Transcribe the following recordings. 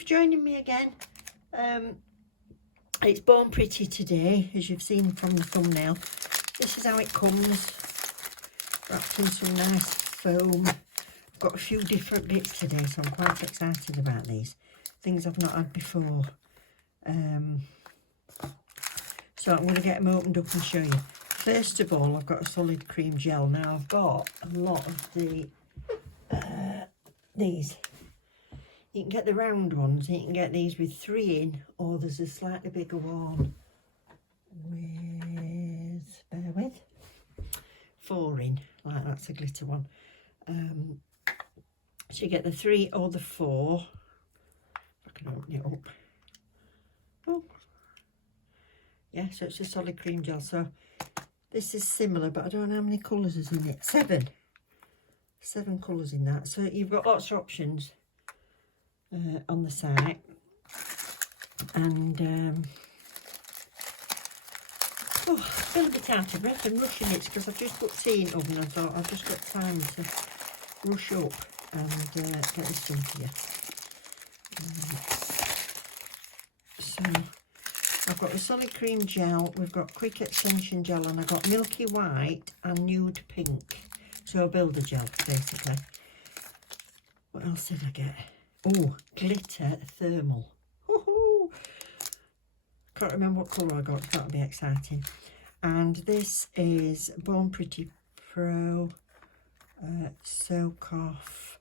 for joining me again. It's Born Pretty today, as you've seen from the thumbnail. This is how it comes, wrapped in some nice foam. I've got a few different bits today, so I'm quite excited about these. Things I've not had before. So I'm going to get them opened up and show you. First of all, I've got a solid cream gel. Now I've got a lot of the these. You can get the round ones, you can get these with 3 in, or there's a slightly bigger one with, bear with, 4 in, like that's a glitter one. So you get the 3 or the 4. If I can open it up. Oh, yeah, so it's a solid cream gel. So this is similar, but I don't know how many colours is in it. 7 colours in that. So you've got lots of options on the site, and oh, I feel a bit out of breath. I'm rushing it because I've just put tea in the oven. I thought I've just got time to rush up and get this done for you. So I've got the solid cream gel, we've got quick extension gel, and I've got milky white and nude pink. So a builder gel, basically. What else did I get? Oh, glitter thermal. Woohoo! Can't remember what colour I got, so that'll be exciting. And this is Born Pretty Pro Soak Off.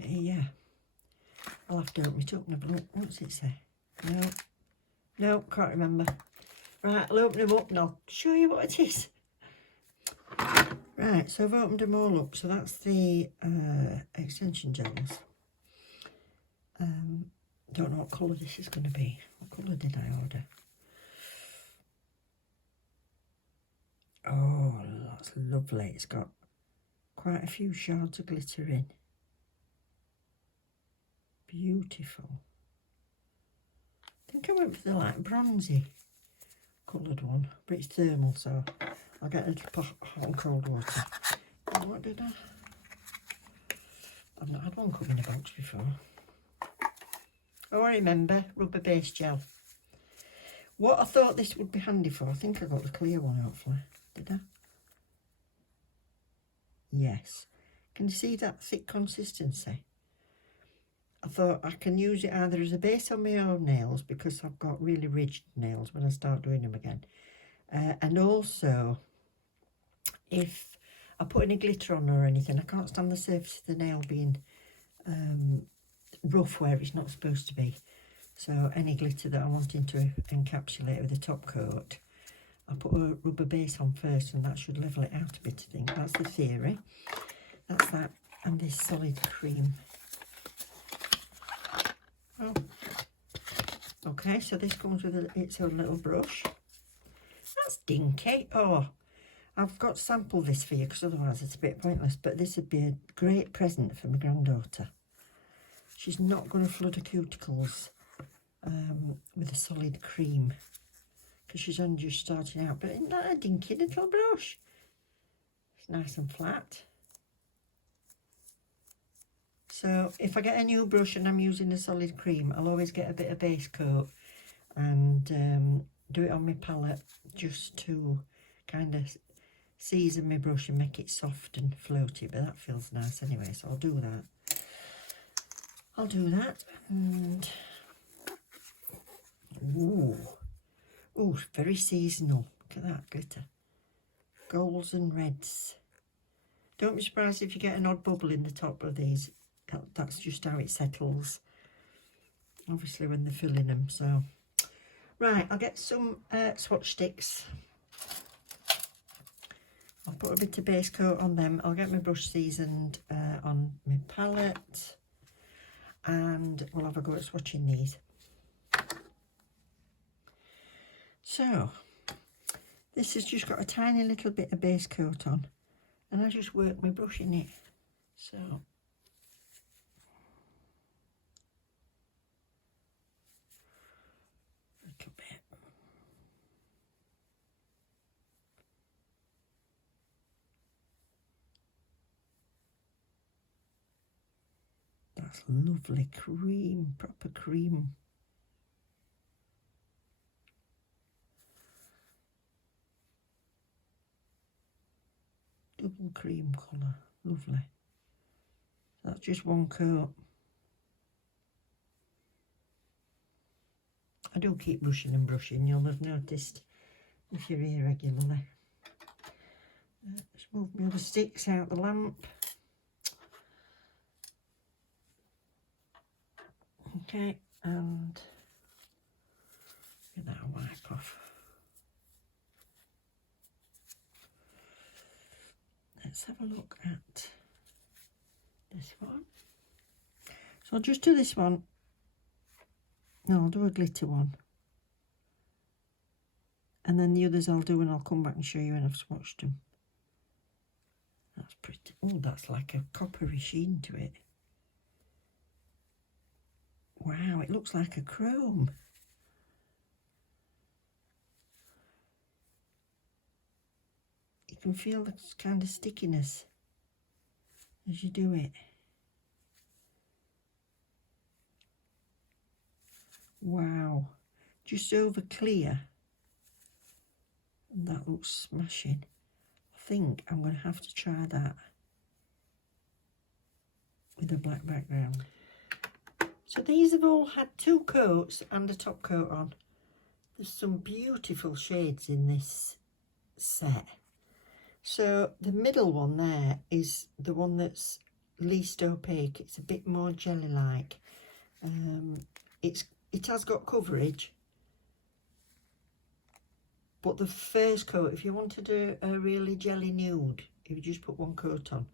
Yeah, I'll have to open it up and have a look. What's it say? No, can't remember. Right, I'll open them up and I'll show you what it is. Right, so I've opened them all up. So that's the extension gels. Don't know what colour this is going to be. What colour did I order? Oh, that's lovely. It's got quite a few shards of glitter in. Beautiful. I think I went for the like bronzy coloured one, but it's thermal, so I'll get a little pot hot and cold water. And what did I? I've not had one come in a box before. Oh, I remember, rubber base gel. What I thought this would be handy for, I think I got the clear one, hopefully. Did I? Yes. Can you see that thick consistency? I thought I can use it either as a base on my own nails, because I've got really rigid nails when I start doing them again. And also, if I put any glitter on or anything, I can't stand the surface of the nail being rough where it's not supposed to be. So any glitter that I'm wanting to encapsulate with a top coat, I put a rubber base on first, and that should level it out a bit, I think. That's the theory. That's that. And this solid cream. Oh. Okay, so this comes with its own little brush. That's dinky. Oh, I've got to sample this for you, because otherwise it's a bit pointless. But this would be a great present for my granddaughter. She's not going to flood her cuticles with a solid cream, because she's only just starting out. But isn't that a dinky little brush? It's nice and flat. So if I get a new brush and I'm using a solid cream, I'll always get a bit of base coat and do it on my palette, just to kind of season my brush and make it soft and floaty. But that feels nice anyway, so I'll do that. And ooh, very seasonal. Look at that glitter. Golds and reds. Don't be surprised if you get an odd bubble in the top of these. That's just how it settles, obviously, when they're filling them. So right, I'll get some swatch sticks. I'll put a bit of base coat on them. I'll get my brush seasoned on my palette, and we'll have a go at swatching these. So this has just got a tiny little bit of base coat on, and I just work my brush in it. So a little bit. That's lovely cream, proper cream. Double cream colour, lovely. That's just one coat. I do keep brushing and brushing, you'll have noticed if you're here regularly. Let's move my other sticks out the lamp. Okay, and get that wipe off. Let's have a look at this one. So I'll just do this one. No, I'll do a glitter one. And then the others I'll do and I'll come back and show you when I've swatched them. That's pretty. Oh, that's like a coppery sheen to it. Wow, it looks like a chrome. You can feel the kind of stickiness as you do it. Wow, just over clear. And that looks smashing. I think I'm going to have to try that with a black background. So these have all had 2 coats and a top coat on. There's some beautiful shades in this set. So the middle one there is the one that's least opaque. It's a bit more jelly-like. It has got coverage, but the first coat, if you want to do a really jelly nude, you just put 1 coat on.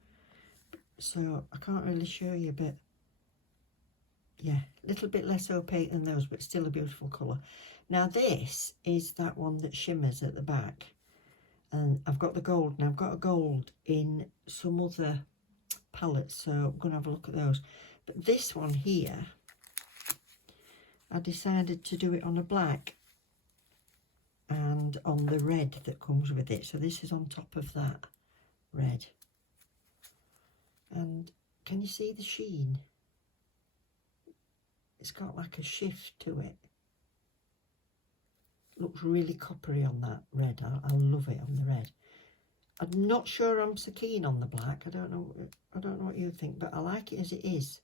So I can't really show you, but yeah, a little bit less opaque than those, but still a beautiful colour. Now this is that one that shimmers at the back. And I've got the gold, and I've got a gold in some other palettes, so I'm going to have a look at those. But this one here, I decided to do it on a black and on the red that comes with it. So this is on top of that red. And can you see the sheen? It's got like a shift to it. Looks really coppery on that red. I love it on the red. I'm not sure I'm so keen on the black. I don't know what you think, but I like it as it is.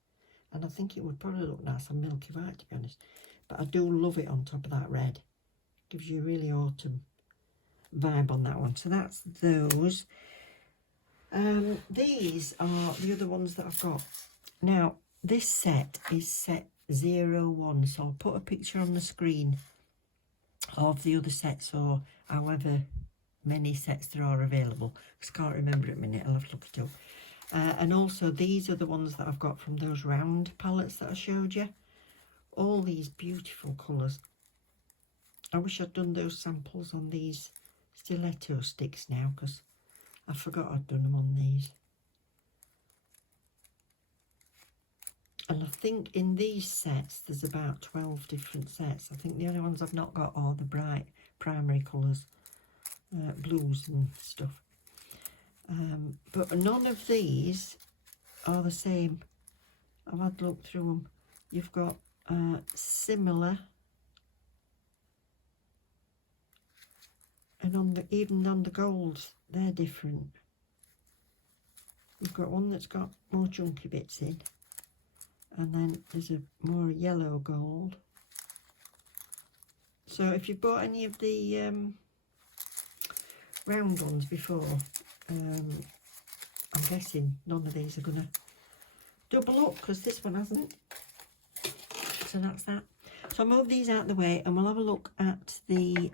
And I think it would probably look nice on milky white, to be honest. But I do love it on top of that red. Gives you a really autumn vibe on that one. So that's those. These are the other ones that I've got. Now, this set is set 01. So I'll put a picture on the screen of the other sets, or however many sets there are available, because I can't remember at a minute. I'll have to look it up. And also these are the ones that I've got from those round palettes that I showed you. All these beautiful colours. I wish I'd done those samples on these stiletto sticks now, because I forgot I'd done them on these. And I think in these sets there's about 12 different sets. I think the only ones I've not got are the bright primary colours, blues and stuff. But none of these are the same. I've had a look through them. You've got similar, and even on the golds they're different. You've got one that's got more chunky bits in, and then there's a more yellow gold. So if you've bought any of the round ones before, I'm guessing none of these are going to double up, because this one hasn't. So that's that. So I'll move these out of the way and we'll have a look at the,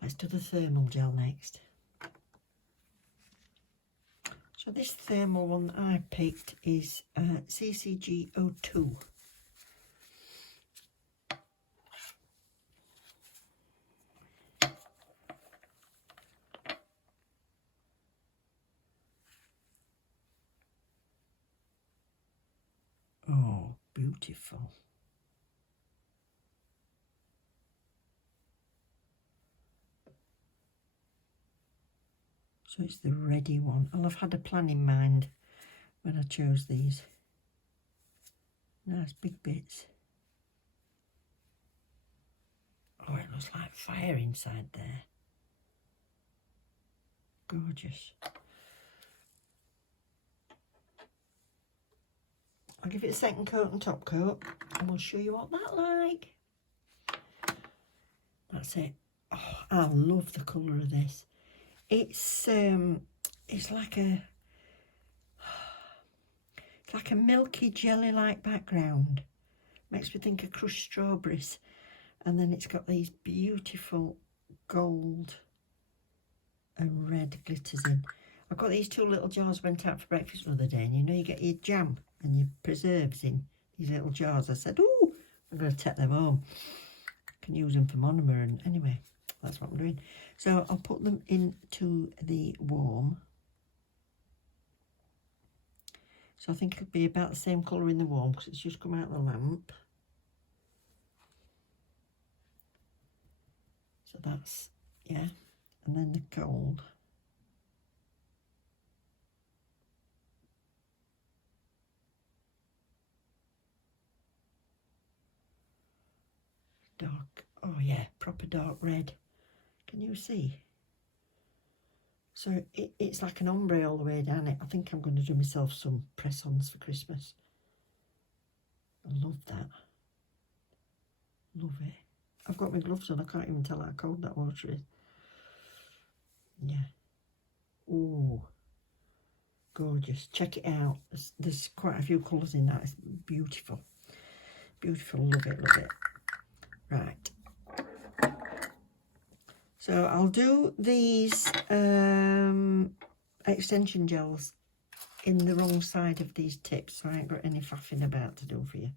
let's do the thermal gel next. So this thermal one that I picked is CCG02. Oh, beautiful. So it's the ready one. I'll have had a plan in mind when I chose these. Nice big bits. Oh, it looks like fire inside there. Gorgeous. I'll give it a second coat and top coat and we'll show you what that like. That's it. Oh, I love the colour of this. It's like a milky jelly-like background. Makes me think of crushed strawberries. And then it's got these beautiful gold and red glitters in. I've got these 2 little jars. Went out for breakfast the other day, and you know you get your jam and your preserves in these little jars. I said, oh, I'm going to take them home. I can use them for monomer, and anyway, that's what I'm doing. So I'll put them into the warm. So I think it'll be about the same colour in the warm because it's just come out of the lamp. So that's, yeah, and then the cold. Dark, oh yeah, proper dark red. Can you see? So it's like an ombre all the way down it. I think I'm going to do myself some press-ons for Christmas. I love that. Love it. I've got my gloves on. I can't even tell how cold that water is. Yeah. Oh, gorgeous. Check it out. There's quite a few colours in that. It's beautiful. Beautiful. Love it, love it. Right. So I'll do these extension gels in the wrong side of these tips, so I ain't got any faffing about to do for you.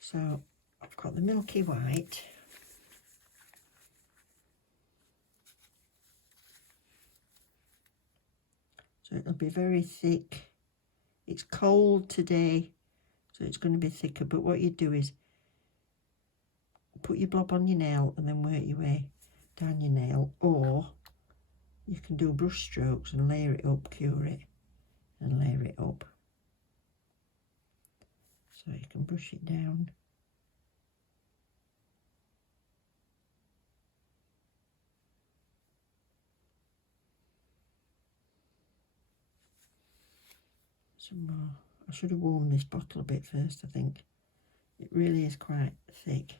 So I've got the milky white. So it'll be very thick. It's cold today, so it's going to be thicker, but what you do is put your blob on your nail and then work your way down your nail, or you can do brush strokes and layer it up, cure it and layer it up. So you can brush it down. Some more. I should have warmed this bottle a bit first, I think. It really is quite thick.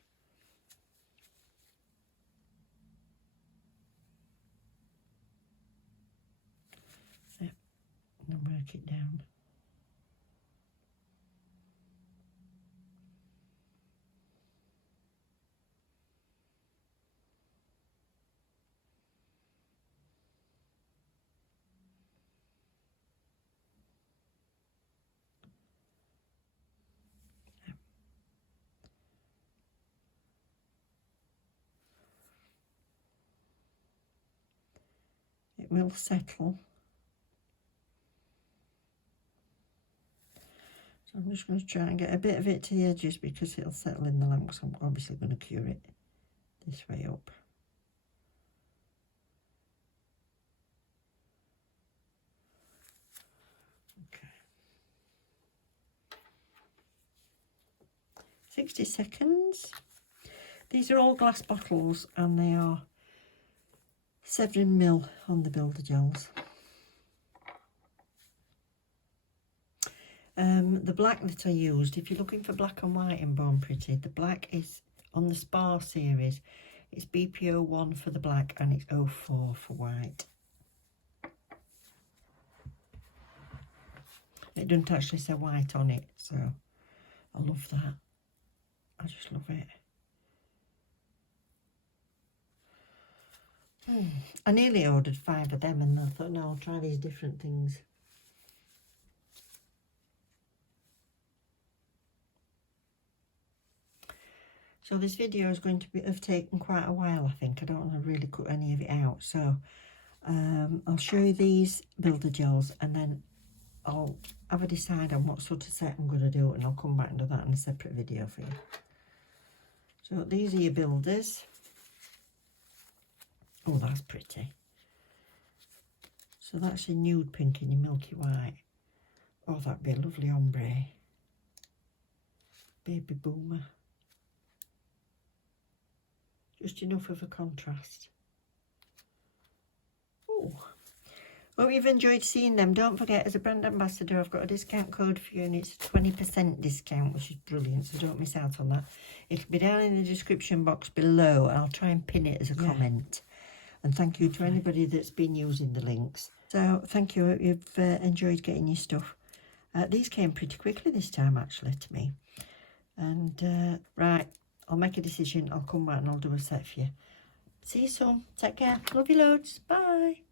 Yep, and then work it down. It will settle. So I'm just going to try and get a bit of it to the edges because it'll settle in the lamp, so I'm obviously going to cure it this way up. Okay. 60 seconds. These are all glass bottles and they are 7ml on the builder gels. The black that I used, if you're looking for black and white in Born Pretty, the black is on the Spar series. It's BPO1 for the black and it's 04 for white. It doesn't actually say white on it, so I love that. I just love it. I nearly ordered 5 of them and I thought, no, I'll try these different things. So this video is going to have taken quite a while, I think. I don't want to really cut any of it out. So I'll show you these builder gels and then I'll have a decide on what sort of set I'm going to do, and I'll come back and do that in a separate video for you. So these are your builders. Oh, that's pretty. So that's your nude pink and your milky white. Oh, that'd be a lovely ombre. Baby boomer. Just enough of a contrast. Oh, hope you've enjoyed seeing them. Don't forget, as a brand ambassador, I've got a discount code for you, and it's a 20% discount, which is brilliant, so don't miss out on that. It'll be down in the description box below, and I'll try and pin it as a comment. And thank you to anybody that's been using the links. So thank you. Hope you've enjoyed getting your stuff. These came pretty quickly this time, actually, to me. And right, I'll make a decision. I'll come back and I'll do a set for you. See you soon. Take care. Love you loads. Bye.